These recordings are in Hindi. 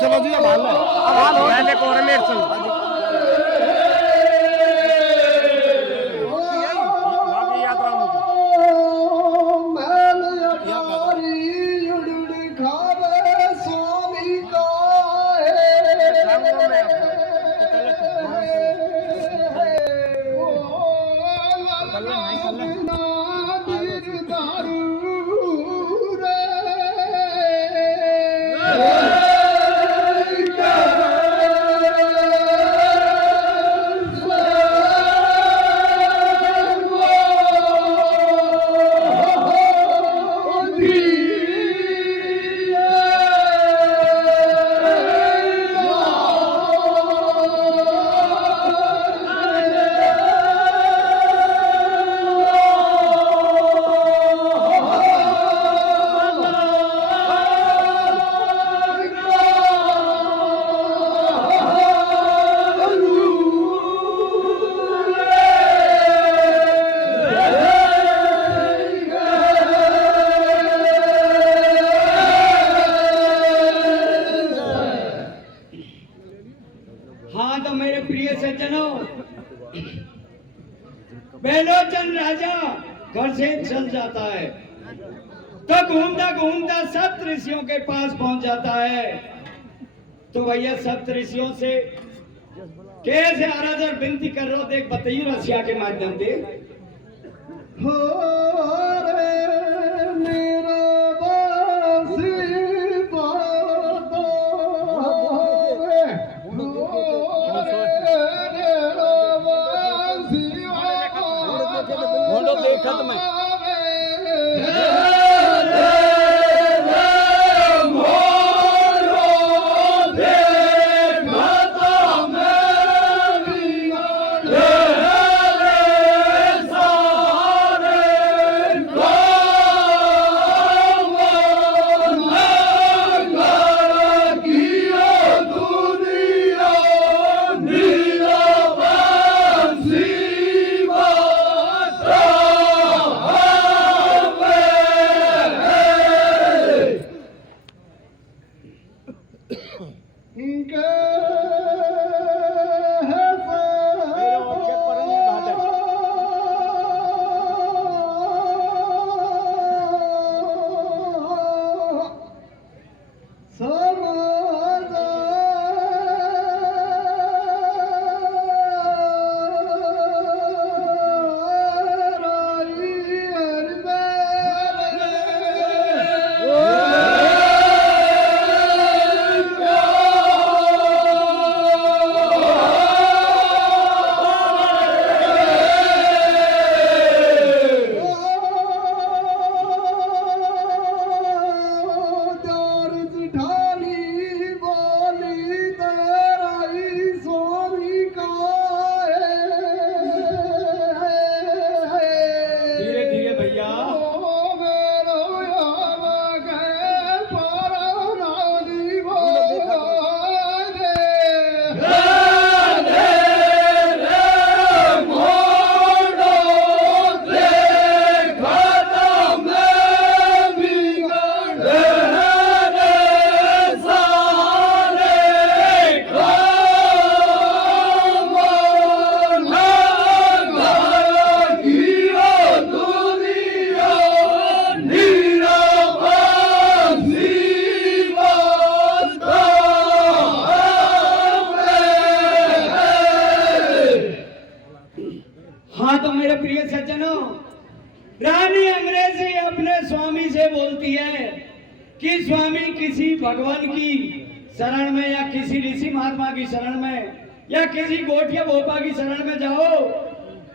चलो जी अब हाल हो मैं देखो और मेरे संग बाकी यात्रा बेलोचन राजा घर से चल जाता है तो घूमता घूमता सप्त ऋषियों के पास पहुंच जाता है। तो भैया सप्त ऋषियों से कैसे आराधना विनती कर रहे हो देख बताइए रसिया के माध्यम से। हो रे मेरा खत्म है रानी अंग्रेजी अपने स्वामी से बोलती है कि स्वामी किसी भगवान की शरण में या किसी ऋषि महात्मा की शरण में या किसी गोटिया भोपा की शरण में जाओ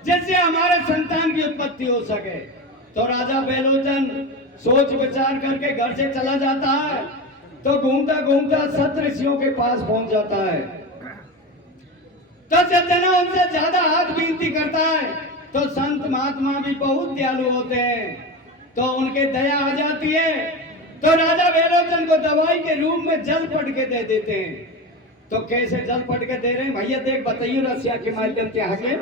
जिससे हमारे संतान की उत्पत्ति हो सके। तो राजा बेलोचन सोच विचार करके घर से चला जाता है। तो घूमता घूमता सप्त ऋषियों के पास पहुंच जाता है। तो सज्जना उनसे ज्यादा हाथ विनती करता है। तो संत महात्मा भी बहुत दयालु होते हैं तो उनके दया आ जाती है। तो राजा बेलोचन को दवाई के रूप में जल पट के दे देते हैं। तो कैसे जल पट के दे रहे हैं भैया देख बताइए रसिया के माध्यम से आगे।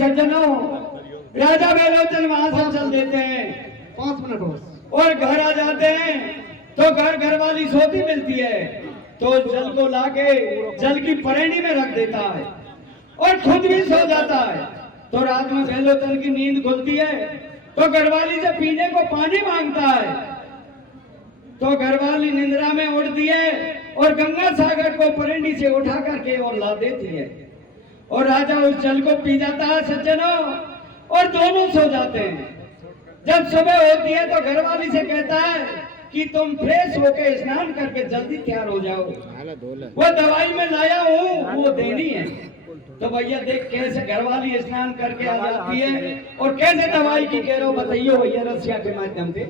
सज्जनों, राजा बेलोचन वहां से चल देते हैं 5 मिनट बस। और घर आ जाते हैं तो घर वाली सोती मिलती है तो जल को लाके जल की परेणी में रख देता है और खुद भी सो जाता है। तो रात में बेलोचन की नींद खुलती है तो घरवाली से पीने को पानी मांगता है तो घरवाली निंद्रा में उड़ती है और गंगा सागर को परेणी से उठा करके और ला देती है और राजा उस जल को पी जाता है सज्जनों और दोनों सो जाते हैं। जब सुबह होती है तो घरवाली से कहता है कि तुम फ्रेश होके स्नान करके जल्दी तैयार हो जाओ, वो दवाई में लाया हूँ वो देनी है। तो भैया देख कैसे घरवाली स्नान करके आ जाती है और कैसे दवाई की कह रहे हो बताइए भैया रसिया के माध्यम से।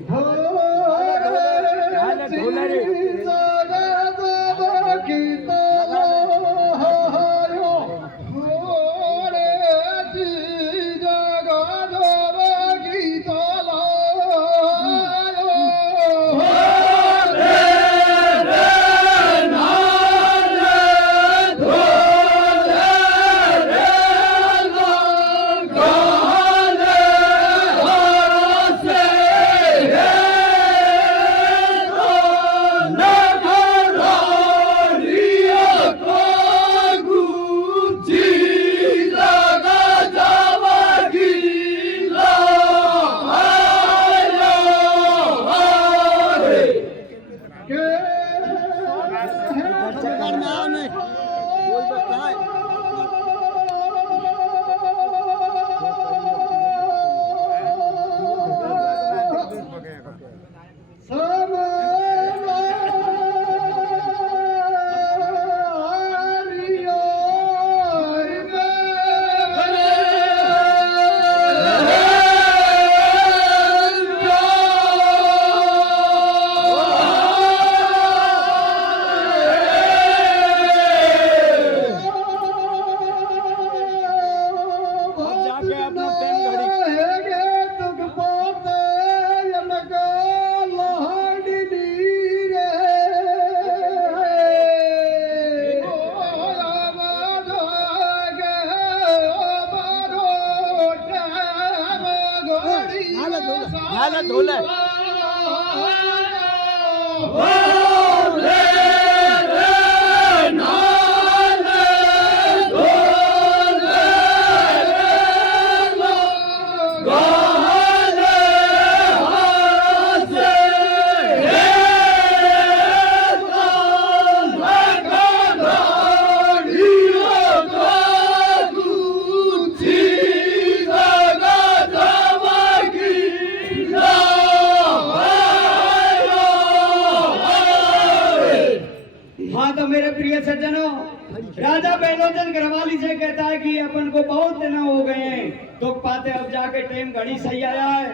राजा बेलोचन घरवाली से कहता है कि अपन को बहुत दिन हो गए हैं तो पाते अब जाके टाइम घड़ी सही आया है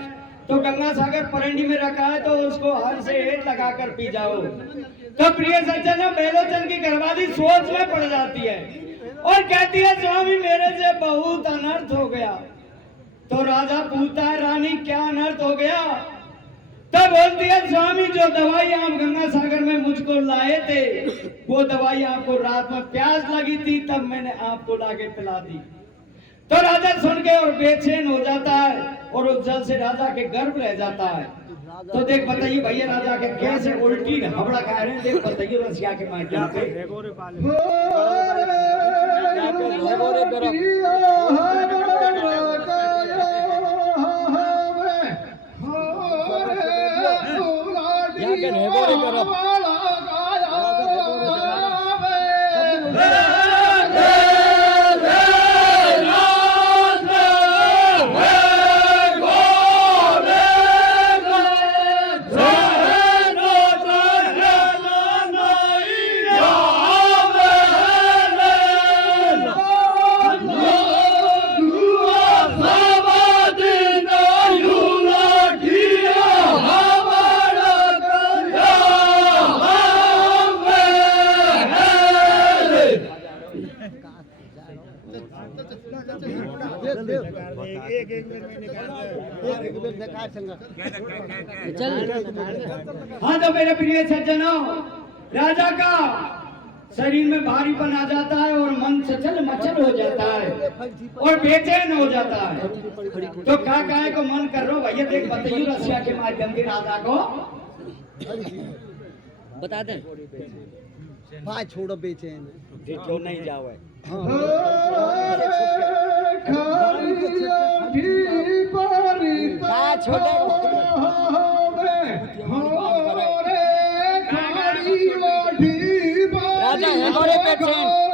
तो गंगा सागर परेंडी में रखा है तो उसको हर से हेठ लगा कर पी जाओ। तो प्रिय सज्जन बेलोचन की घरवाली सोच में पड़ जाती है और कहती है स्वामी मेरे से बहुत अनर्थ हो गया। तो राजा पूछता है रानी क्या अनर्थ हो गया? तब बोलती है स्वामी जो दवाई आप गंगा सागर में मुझको लाए थे वो दवाई आपको रात में प्यास लगी थी तब मैंने आपको लाके पिला दी। तो राजा सुन के और बेचैन हो जाता है और उस जल से राजा के गर्भ रह जाता है। तो देख बताइए भैया राजा के कैसे उल्टी हबड़ा खा रहे हैं, देख बताइए रसिया के माध्यम से। हाँ तो मेरे प्रिय सज्जनों राजा का शरीर में भारीपन आ जाता है और मन सचल मचल हो जाता है और बेचैन हो जाता है। तो क्या कहे को मन कर रहा भैया देख बताइए रसिया के माध्यम से राजा को बता दें भाई छोड़ो बेचैन क्यों नहीं जाओ राजा हमारे पेशेंट